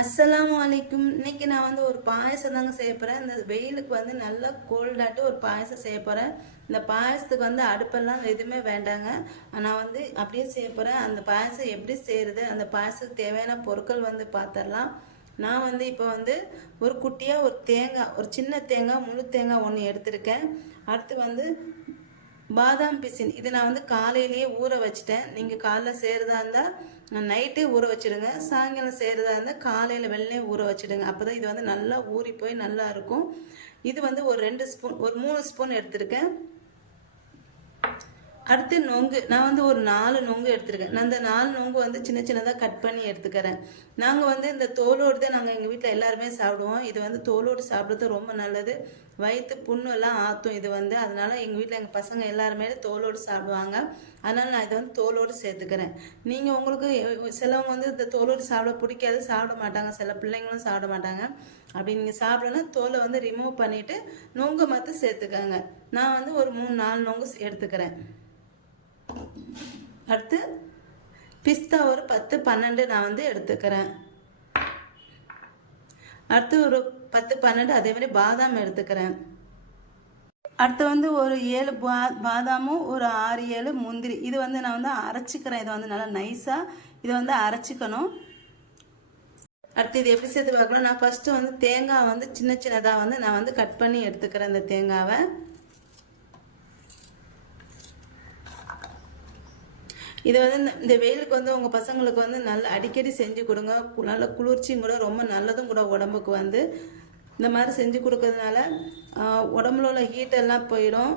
அஸ்ஸலாமு வலைக்கும் இன்னைக்கு நான் வந்து ஒரு பாயசம் தாங்க செய்ய போகிறேன் இந்த வெயிலுக்கு வந்து நல்லா கோல்டாட்டு ஒரு பாயசம் செய்ய போகிறேன் இந்த பாயசத்துக்கு வந்து அடுப்பெல்லாம் எதுவுமே வேண்டாங்க. நான் வந்து அப்படியே செய்ய போகிறேன் அந்த பாயசம் எப்படி செய்கிறது அந்த பாயசத்துக்கு தேவையான பொருட்கள் வந்து பார்த்துடலாம் நான் வந்து இப்போ வந்து ஒரு குட்டியாக ஒரு தேங்காய் ஒரு சின்ன தேங்காய் முழு தேங்காய் ஒன்று எடுத்திருக்கேன். அடுத்து வந்து பாதாம் பிசின். இது நான் வந்து காலையிலேயே ஊற வச்சுட்டேன். நீங்கள் காலைல செய்கிறதா இருந்தால் நைட்டே ஊற வச்சிடுங்க. சாயங்காலம் செய்கிறதா இருந்தால் காலையில் வெள்ளே ஊற வச்சிடுங்க. அப்போ தான் இது வந்து நல்லா ஊறி போய் நல்லா இருக்கும். இது வந்து ஒரு ரெண்டு ஸ்பூன் ஒரு மூணு ஸ்பூன் எடுத்திருக்கேன். அடுத்து நொங்கு. நான் வந்து ஒரு நாலு நொங்கு எடுத்திருக்கேன். நான் நாலு நொங்கு வந்து சின்ன சின்னதாக கட் பண்ணி எடுத்துக்கிறேன். நாங்கள் வந்து இந்த தோலோடு தான் நாங்கள் எங்கள் வீட்டில் எல்லாருமே சாப்பிடுவோம். இது வந்து தோலோடு சாப்பிட்றது ரொம்ப நல்லது. வயிற்று புண்ணு எல்லாம் ஆற்றும் இது வந்து. அதனால எங்கள் வீட்டில் எங்கள் பசங்க எல்லாருமே தோலோடு சாப்பிடுவாங்க. அதனால் நான் இதை வந்து தோலோடு சேர்த்துக்கிறேன். நீங்கள் உங்களுக்கு சிலவங்க வந்து இந்த தோலோடு சாப்பிட பிடிக்காது சாப்பிட மாட்டாங்க. சில பிள்ளைங்களும் சாப்பிட மாட்டாங்க. அப்படி நீங்கள் சாப்பிடலன்னா தோலை வந்து ரிமூவ் பண்ணிவிட்டு நொங்கு மற்ற சேர்த்துக்கோங்க. நான் வந்து ஒரு மூணு நாலு நொங்கு எடுத்துக்கிறேன். அடுத்து பிஸ்தா ஒரு பத்து பன்னெண்டு நான் வந்து எடுத்துக்கிறேன். அடுத்து ஒரு பத்து பன்னெண்டு அதே மாதிரி பாதாம் எடுத்துக்கிறேன். அடுத்து வந்து ஒரு ஏழு பா பாதாமும் ஒரு ஆறு ஏழு முந்திரி. இது வந்து நான் வந்து அரைச்சிக்கிறேன். இதை வந்து நல்லா நைஸாக இதை வந்து அரைச்சிக்கணும். அடுத்து இது எப்படி சேர்த்து பார்க்கலாம்? நான் ஃபஸ்ட்டு வந்து தேங்காய் வந்து சின்ன சின்னதாக வந்து நான் வந்து கட் பண்ணி எடுத்துக்கிறேன் இந்த தேங்காவை. இது வந்து இந்த- இந்த வெயிலுக்கு வந்து உங்கள் பசங்களுக்கு வந்து நல்ல அடிக்கடி செஞ்சு கொடுங்க. கு- நல்ல குளிர்ச்சியும் கூட ரொம்ப நல்லதும் கூட உடம்புக்கு வந்து. இந்த மாதிரி செஞ்சு கொடுக்கறதுனால உடம்புல உள்ள ஹீட் எல்லாம் போயிடும்.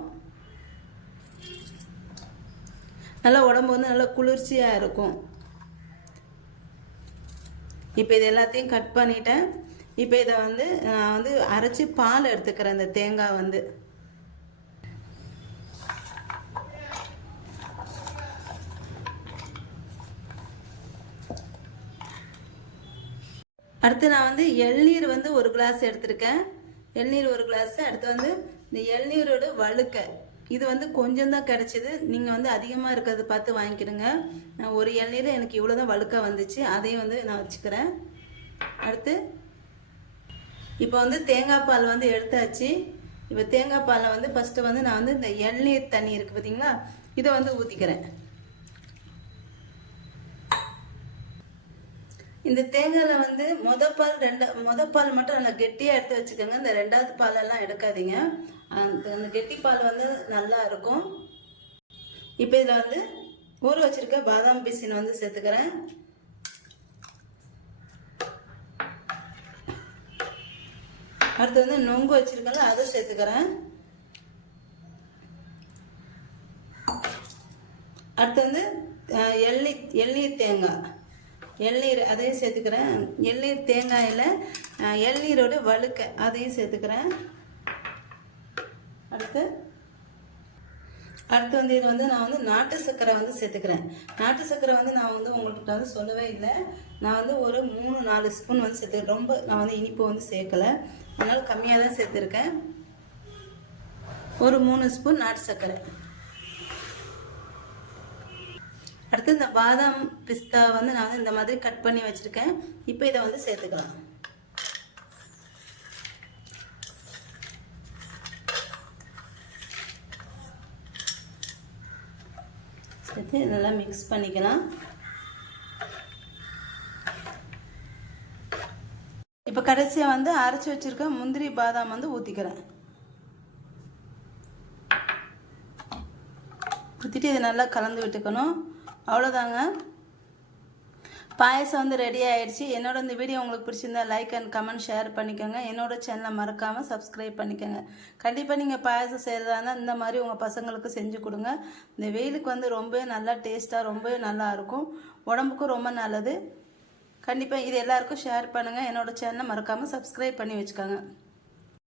நல்லா உடம்பு வந்து நல்லா குளிர்ச்சியாக இருக்கும். இப்போ இது எல்லாத்தையும் கட் பண்ணிட்டேன். இப்போ இதை வந்து நான் வந்து அரைச்சி பால் எடுத்துக்கிறேன் இந்த தேங்காய் வந்து. அடுத்து நான் வந்து எள்நீர் வந்து ஒரு கிளாஸ் எடுத்திருக்கேன். எள்நீர் ஒரு கிளாஸ் அடுத்து வந்து இந்த எள்நீரோட வழுக்க. இது வந்து கொஞ்சம் தான் கிடச்சிது. நீங்கள் வந்து அதிகமாக இருக்கிறத பார்த்து வாங்கிக்கிடுங்க. நான் ஒரு எள்நீர் எனக்கு இவ்வளோ தான் வழுக்க வந்துச்சு. அதையும் வந்து நான் வச்சுக்கிறேன். அடுத்து இப்போ வந்து தேங்காய் பால் வந்து எடுத்தாச்சு. இப்போ தேங்காய் பாலை வந்து ஃபஸ்ட்டு வந்து நான் வந்து இந்த இளநீர் தண்ணி இருக்குது பார்த்தீங்களா இதை வந்து ஊற்றிக்கிறேன் இந்த தேங்காயில் வந்து மொத பால் ரெண்டா மொத பால் மட்டும் நல்லா கெட்டியாக எடுத்து வச்சுக்கோங்க. இந்த ரெண்டாவது பாலெல்லாம் எடுக்காதீங்க. அந்த அந்த கெட்டி பால் வந்து நல்லா இருக்கும். இப்போ இதில் வந்து ஊற வச்சுருக்க பாதாம் பிசின் வந்து சேர்த்துக்கிறேன். அடுத்து வந்து நொங்கு வச்சுருக்கல அதை சேர்த்துக்கிறேன். அடுத்து வந்து எள்ளி எள்ளி தேங்காய். எள்நீர் அதையும் சேர்த்துக்கிறேன். எள்நீர் தேங்காயில் எள்நீரோட வழுக்க அதையும் சேர்த்துக்கிறேன். அடுத்து அடுத்து வந்து இது வந்து நான் வந்து நாட்டு சர்க்கரை வந்து சேர்த்துக்கிறேன். நாட்டு சர்க்கரை வந்து நான் வந்து உங்கள்கிட்ட வந்து சொல்லவே இல்லை. நான் வந்து ஒரு மூணு நாலு ஸ்பூன் வந்து சேர்த்துக்கிறேன். ரொம்ப நான் வந்து இனிப்பு வந்து சேர்க்கலை. அதனால் கம்மியாக தான் சேர்த்துருக்கேன். ஒரு மூணு ஸ்பூன் நாட்டு சர்க்கரை. அடுத்து இந்த பாதாம் பிஸ்தா வந்து நான் வந்து இந்த மாதிரி கட் பண்ணி வச்சுருக்கேன். இப்போ இதை வந்து சேர்த்துக்கலாம். சேர்த்து நல்லா மிக்ஸ் பண்ணிக்கலாம். இப்போ கடைசியாக வந்து அரைச்சி வச்சுருக்க முந்திரி பாதாம் வந்து ஊற்றிக்கிறேன் ஊற்றிட்டு இதை நல்லா கலந்து விட்டுக்கணும். அவ்வளோதாங்க பாயசம் வந்து ரெடி ஆயிடுச்சு. என்னோட இந்த வீடியோ உங்களுக்கு பிடிச்சிருந்தா லைக் அண்ட் கமெண்ட் ஷேர் பண்ணிக்கோங்க. என்னோட சேனலை மறக்காமல் சப்ஸ்கிரைப் பண்ணிக்கோங்க. கண்டிப்பாக நீங்கள் பாயசம் செய்கிறதா இருந்தால் இந்த மாதிரி உங்கள் பசங்களுக்கு செஞ்சு கொடுங்க. இந்த வெயிலுக்கு வந்து ரொம்பவே நல்லா டேஸ்ட்டாக ரொம்பவே நல்லா இருக்கும். உடம்புக்கும் ரொம்ப நல்லது. கண்டிப்பாக இது எல்லாருக்கும் ஷேர் பண்ணுங்கள் என்னோட சேனலை மறக்காமல் சப்ஸ்கிரைப் பண்ணி வச்சுக்கோங்க.